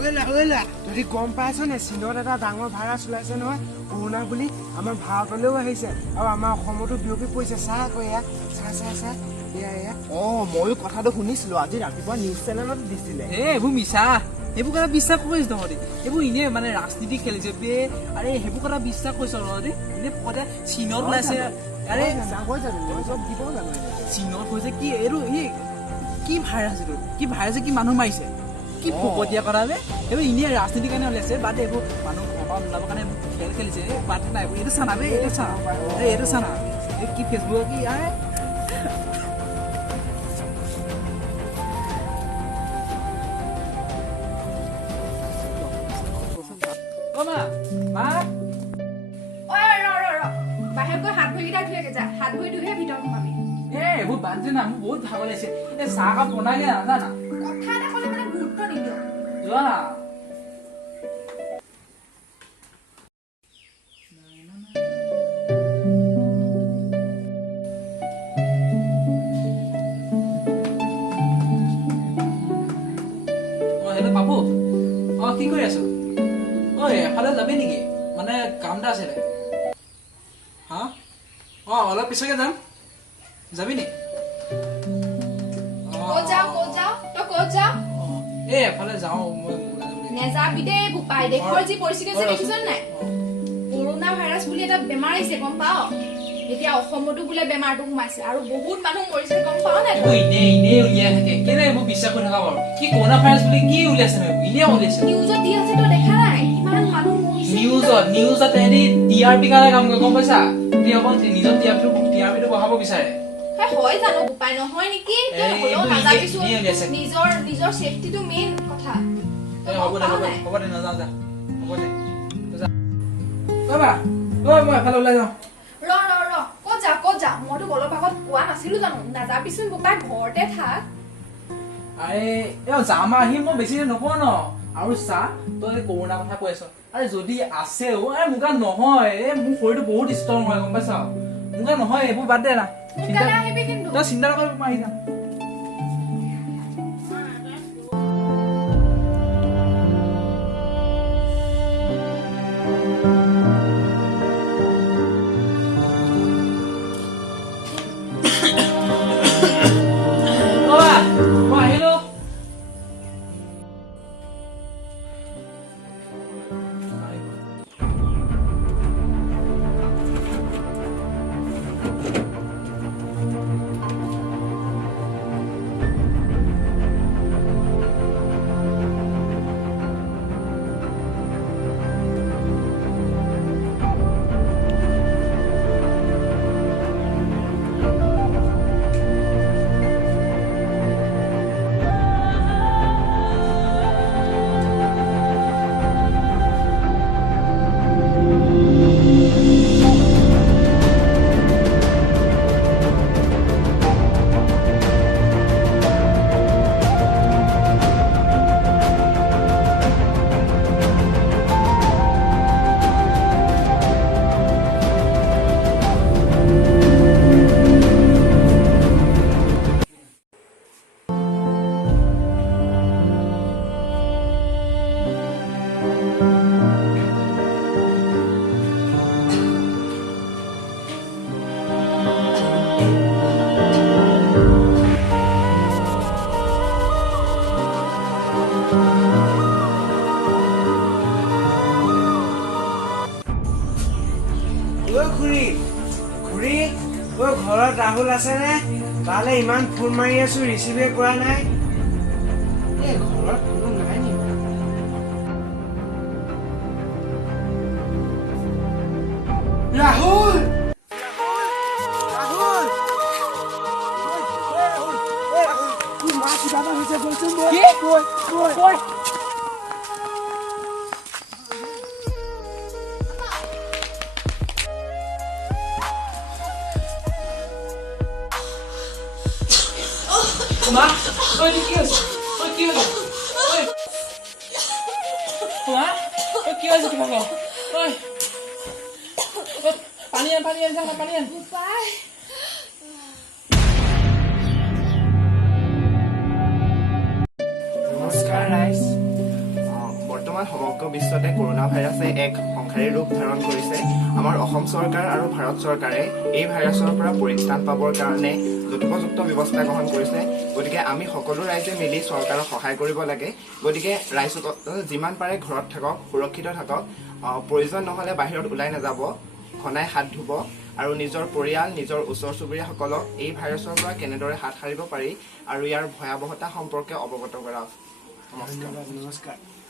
যদি গম পাইছ নে চীনত এটা ডাঙৰ ভাইৰাছ ওলাইছে নহয় কৰোণা বুলি আমাৰ ভাৰতলৈও আহিছে আৰু আমাৰ অসমতো বিয়পি পৰিছে চা আকৌ এয়া চা এয়া ময়ো কথাটো শুনিছিলো আজি ৰাতিপুৱা নিউজ চেনেলত দিছিলে এইবোৰ মিছা এইবোৰ কথা বিশ্বাস কৰিছ তহঁতি এইবোৰ এনে মানে ৰাজনীতি খেলিছে বে আৰে সেইবোৰ কথা বিশ্বাস কৰিছ তহঁতি এনে কতে চীনত ওলাইছে আৰে চীনত হৈছে কি এইটো কি ভাইৰাছ এইটো কি ভাইৰাছে কি মানুহ মাৰিছে কি ফকতীয়া কথা বে এইবোৰ এনে ৰাজনীতিৰ কাৰণে ওলাইছে বাট এইবোৰ মানুহ ঘৰৰ ওলাবৰ কাৰণে খেল খেলিছে বাট নাই এইটো চানা বে এইটো চানা এই কি ফেচবুকত কি আৰে বহুত বাদ দে না মোৰ বহুত ভাগৰ লাগিছে এই চাহ কাপ বনাই নাজানা কথা এটা ক'লে মানে গুৰুত্ব নিদিয় যোৱা না হেল্ল' পাপু কি কৰি আছো এফালে যাবি নেকি মানে কাম এটা আছিলে হা অলপ পিছকে যাম যাবি নি এফালে যাওঁ নেযাবি দেই বোপাই দেশৰ যি পৰিস্থিতি আছে দেখিছ নাই কৰোণা ভাইৰাছ বুলি এটা বেমাৰ আহিছে গম পাৱ এতিয়া অসমতো বোলে বেমাৰটো সোমাইছে আৰু বহুত মানুহ মৰিছে গম পাৱ নাই এনে উলিয়াই থাকে কেলে এইবোৰ বিশ্বাস কৰি থকা বাৰু কি কৰোণা ভাইৰাছ বুলি কি উলিয়াইছে এনে উলিয়াইছে নিউজত দি আছে তই দেখা নাই কিমান মানুহ মৰিছে নিউজত তেহেঁতি টিআৰপি কাৰণে কাম কৰে গম পাইছা এতিয়া অকল নিজৰ টিআৰপিটো বঢ়াব বিচাৰে হয় জানো উপায় নহয় নেকি নিজৰ সেফটিটো মেইন কথা হ'ব দে নাযাওঁ যা হ'ব দে মই এফালে ওলাই যাওঁ ক'ত যা মইতো অলপ আগত কোৱা নাছিলো জানো নাযাবিচোন বোপাই ঘৰতে থাক যাম আহিম মই বেছি নকওঁ ন আৰু চা তই কৰোণা কথা কৈ আছ আৰে যদি আছেও মোৰ গাত নহয় মোৰ শৰীৰটো বহুত ষ্ট্ৰং হয় গম পাইছ মোৰ গাত নহয় এইবোৰ বাদ দে না তই চিন্তা নকৰিবি মই আহি যাম ঘৰত ৰাহুল আছে নে তালে ইমান ফোন মাৰি আছো ৰিচিভে কৰা নাই ঘৰত কোনো নাই নি ৰাহুল কিবা এটা হৈছে গৈছোন মা কি হৈছে মা কি হৈছে তোমাক পানী আন পানী আন নমস্কাৰ ৰাইজ সময়ত সমগ্ৰ বিশ্বতে কৰোনা ভাইৰাছে এক সংহাৰী ৰূপ ধাৰণ কৰিছে। আমাৰ অসম চৰকাৰ আৰু ভাৰত চৰকাৰে এই ভাইৰাছৰ পৰা পৰিত্ৰাণ পাবৰ কাৰণে যথোপযুক্ত ব্যৱস্থা গ্ৰহণ কৰিছে। গতিকে আমি সকলো ৰাইজে মিলি চৰকাৰক সহায় কৰিব লাগে। গতিকে ৰাইজ যিমান পাৰে ঘৰত থাকক, সুৰক্ষিত থাকক, প্ৰয়োজন নহ'লে বাহিৰত ওলাই নাযাব, ঘনাই হাত ধুব আৰু নিজৰ পৰিয়াল, নিজৰ ওচৰ চুবুৰীয়াসকলক এই ভাইৰাছৰ পৰা কেনেদৰে হাত সাৰিব পাৰি আৰু ইয়াৰ ভয়াৱহতা সম্পৰ্কে অৱগত কৰা। নমস্কাৰ। নমস্কাৰ।